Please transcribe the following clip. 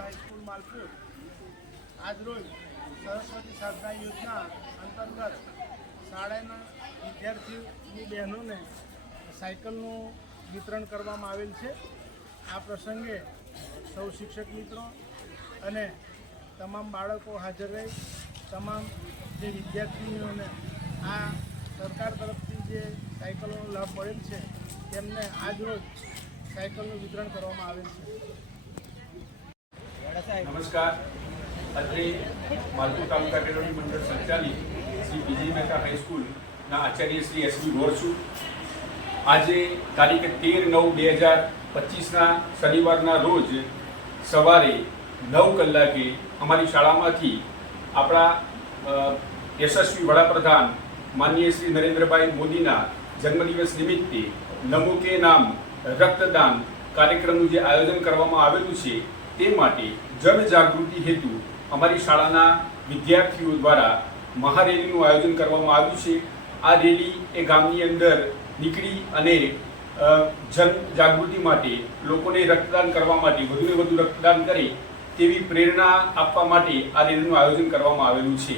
Mehta high school Malpur આજરોજ સરસ્વતી સાધના યોજના અંતર્ગત શાળાના વિદ્યાર્થીની બહેનોને સાયકલનું વિતરણ કરવામાં આવેલ છે। આ પ્રસંગે સૌ શિક્ષક મિત્રો અને તમામ બાળકો હાજર રહી તમામ જે વિદ્યાર્થીનીઓને આ સરકાર તરફથી જે સાયકલનો લાભ મળેલ છે તેમને આજરોજ સાયકલનું વિતરણ કરવામાં આવેલ છે। નમસ્કાર। અત્રે માલપુર તાલુકા કેળવણી મંડળ સંચાલિત શ્રી બીજી મહેતા હાઈસ્કૂલના આચાર્ય શ્રી એસવી ગોર છું। આજે તારીખ 13/9/2025ના શનિવારના રોજ સવારે 9 કલાકે અમારી શાળામાંથી આપણા યશસ્વી વડાપ્રધાન માનનીય શ્રી નરેન્દ્રભાઈ મોદીના જન્મદિવસ નિમિત્તે નમો કે નામ રક્તદાન કાર્યક્રમનું જે આયોજન કરવામાં આવેલું છે તે માટે જનજાગૃતિ હેતુ અમારી શાળાના વિદ્યાર્થીઓ દ્વારા મહારેલીનું આયોજન કરવામાં આવ્યું છે। આ રેલી એ ગામની અંદર નીકળી અને જનજાગૃતિ માટે લોકોને રક્તદાન કરવા માટે વધુને વધુ રક્તદાન કરે તેવી પ્રેરણા આપવા માટે આ રેલીનું આયોજન કરવામાં આવેલું છે।